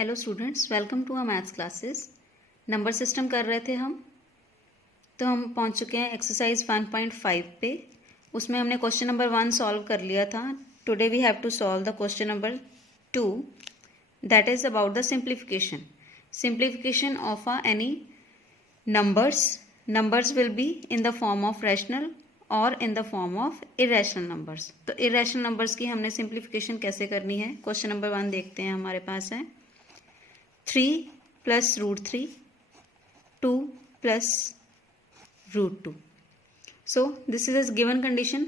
Hello students, welcome to our maths classes. Number system कर रहे थे हम, तो हम पहुंच चुके हैं एक्सरसाइज 1.5 पे। उसमें हमने क्वेश्चन नंबर 1 सॉल्व कर लिया था। Today we have to solve the question number 2, that is about the simplification of any numbers. Numbers will be in the form of rational और in the form of irrational numbers. तो irrational numbers की हमने simplification कैसे करनी है, question number 1 देखते हैं। हमारे पास है 3 plus root 3, 2 plus root 2। So this is a given condition.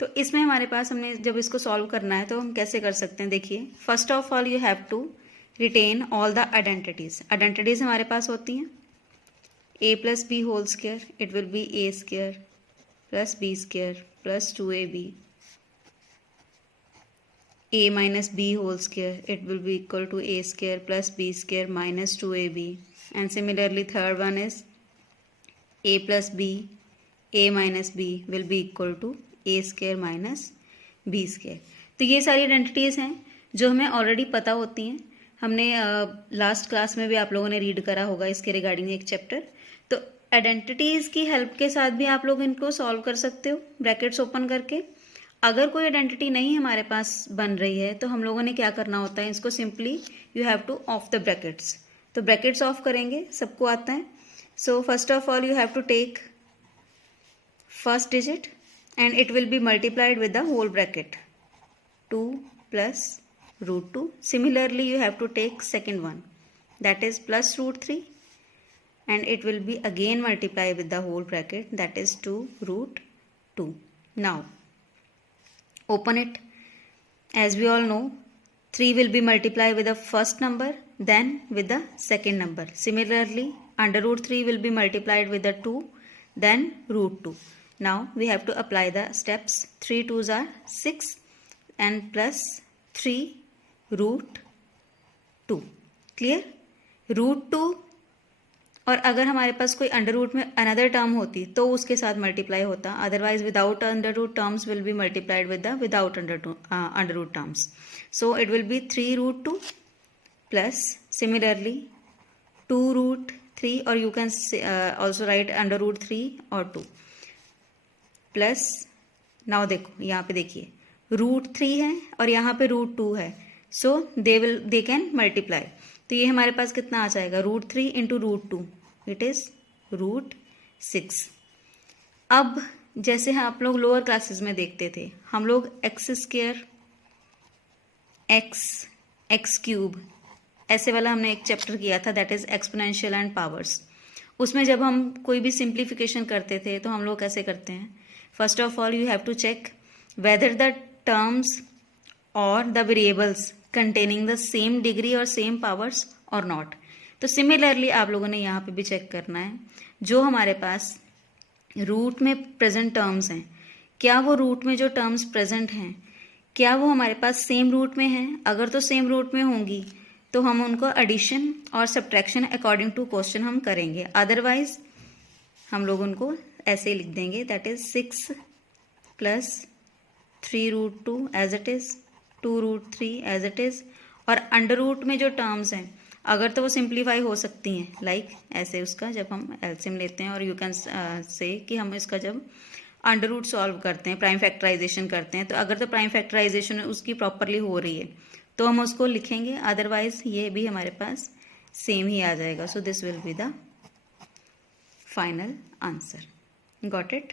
तो इसमें हमारे पास हमने जब इसको सॉल्व करना है तो हम कैसे कर सकते हैं, देखिए। First of all you have to written all the identities. Identities हमारे पास होती हैं a plus B whole square, it will be a square plus B square plus 2ab, a minus b whole square, it will be equal to a square plus b square minus 2ab. And similarly third one is a plus b, a minus b will be equal to a square minus b square. तो ये सारी identities हैं जो हमें already पता होती हैं। हमने लास्ट क्लास में भी आप लोगों ने रीड करा होगा इसके रिगार्डिंग एक चैप्टर। तो आइडेंटिटीज़ की हेल्प के साथ भी आप लोग इनको सॉल्व कर सकते हो ब्रैकेट्स ओपन करके। अगर कोई आइडेंटिटी नहीं हमारे पास बन रही है तो हम लोगों ने क्या करना होता है, इसको simply you have to off the brackets. तो ब्रैकेट्स ऑफ करेंगे, सबको आता है। So first of all you have to take first digit and it will be multiplied with the whole bracket 2 plus root 2। Similarly you have to take second one, that is plus root 3 and it will be again multiply with the whole bracket, that is 2 root 2. Now open it. As we all know, 3 will be multiplied with the first number, then with the second number. Similarly, under root 3 will be multiplied with the 2, then root 2. Now we have to apply the steps. 3 2s are 6 and plus 3 root 2. Clear? Root 2, और अगर हमारे पास कोई under root में another term होती तो उसके साथ मल्टीप्लाई होता, otherwise without under root terms will be multiplied with the without under root terms. So it will be 3 root 2 plus similarly 2 root 3, और you can also write under root 3 और 2 plus. Now देखो यहाँ पे देखिए root 3 है और यहाँ पे रूट 2 है, सो दे कैन मल्टीप्लाई. तो ये हमारे पास कितना आ जाएगा, root 3 into root 2, it is root 6. अब जैसे आप लोग लोअर क्लासेस में देखते थे, हम लोग एक्स स्क्वायर, एक्स क्यूब, ऐसे वाला हमने एक चैप्टर किया था, that is exponential and powers. उसमें जब हम कोई भी सिंप्लीफिकेशन करते थे तो हम लोग कैसे करते हैं, first of all you have to check whether the terms और the variables containing the same degree और same powers or not. तो सिमिलरली आप लोगों ने यहाँ पे भी चेक करना है, जो हमारे पास रूट में प्रेजेंट टर्म्स हैं, क्या वो रूट में जो टर्म्स प्रेजेंट हैं क्या वो हमारे पास सेम रूट में हैं. अगर तो सेम रूट में होंगी तो हम उनको एडिशन और सब्ट्रैक्शन अकॉर्डिंग टू क्वेश्चन हम करेंगे, अदरवाइज हम लोग उनको ऐसे ही लिख देंगे, that is 6 plus 3 root 2 as it is, 2 root 3 as it is. और अंडर रूट में जो टर्म्स हैं अगर तो वो सिंप्लीफाई हो सकती हैं, लाइक ऐसे उसका जब हम एलसीएम लेते हैं, और यू कैन से कि हम इसका जब अंडर रूट सॉल्व करते हैं, प्राइम फैक्टराइजेशन करते हैं, तो अगर तो प्राइम फैक्टराइजेशन उसकी प्रॉपरली हो रही है तो हम उसको लिखेंगे, अदरवाइज ये भी हमारे पास सेम ही आ जाएगा. So this will be the final answer. Got it?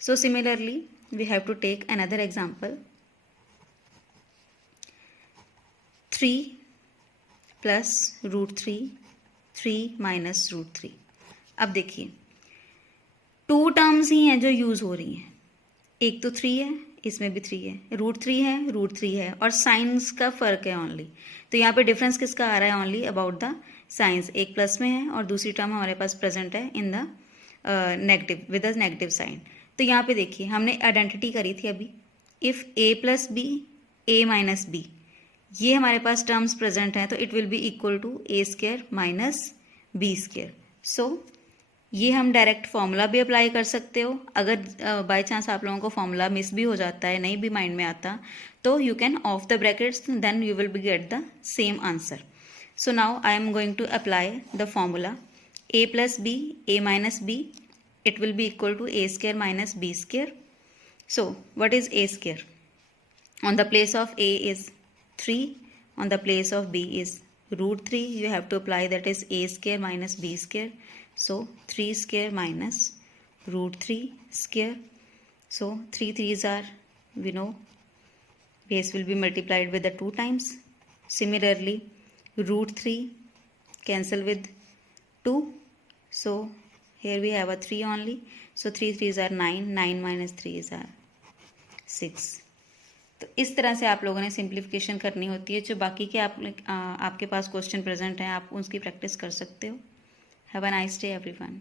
So similarly we have to take another example. 3 plus root 3, 3 minus root 3. अब देखिए 2 टर्म्स ही हैं जो यूज़ हो रही हैं, एक तो 3 है, इसमें भी 3 है, रूट 3 है, रूट 3 है, और साइंस का फ़र्क है ओनली. तो यहाँ पे डिफरेंस किसका आ रहा है, ओनली अबाउट द साइंस. एक प्लस में है और दूसरी टर्म हमारे पास प्रेजेंट है in the negative with the negative sign. तो यहाँ पे देखिए हमने आइडेंटिटी करी थी अभी, if a plus b, a minus b, ये हमारे पास टर्म्स प्रेजेंट हैं तो it will be equal to a square minus b square. So ये हम डायरेक्ट फॉर्मूला भी अप्लाई कर सकते हो. अगर बाय चांस आप लोगों को फॉर्मूला मिस भी हो जाता है, नहीं भी माइंड में आता, तो you can off the brackets, then you will be get the same answer. So now I am going to apply the formula a plus b, a minus b, it will be equal to a square minus b square. So what is a square? On the place of a is 3, on the place of b is root 3. You have to apply, that is a square minus b square. So 3 square minus root 3 square. So 3 3s are, we know, base will be multiplied with the 2 times. Similarly, root 3 cancel with 2. So here we have a 3 only. So 3 3s are 9. 9 minus 3s are 6. तो इस तरह से आप लोगों ने simplification करनी होती है. जो बाकी के आपके पास क्वेश्चन प्रेजेंट हैं, आप उसकी प्रैक्टिस कर सकते हो. Have a nice day everyone.